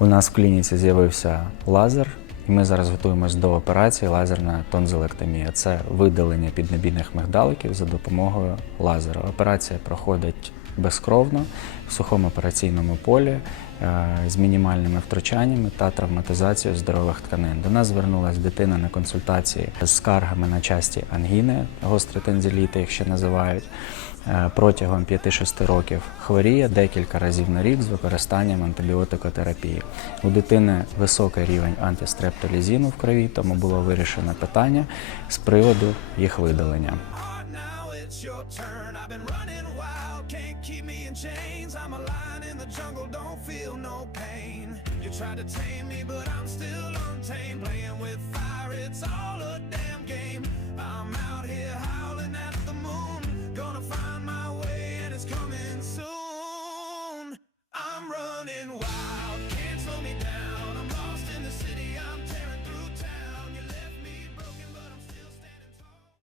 У нас в клініці з'явився лазер, і ми зараз готуємось до операції лазерна тонзилектомія. Це видалення піднебійних мигдаликів за допомогою лазера. Операція проходить безкровно в сухому операційному полі е, з мінімальними втручаннями та травматизацією здорових тканин. До нас звернулася дитина на консультації з скаргами на часті ангіни, гострі тензиліти, їх ще називають. Е, Протягом 5-6 років хворіє декілька разів на рік з використанням антибіотикотерапії. У дитини високий рівень антистрептолізіну в крові, тому було вирішено питання з приводу їх видалення. Can't keep me in chains. I'm a lion in the jungle, don't feel no pain. You tried to tame me, but I'm still untamed. Playing with fire, it's all a damn.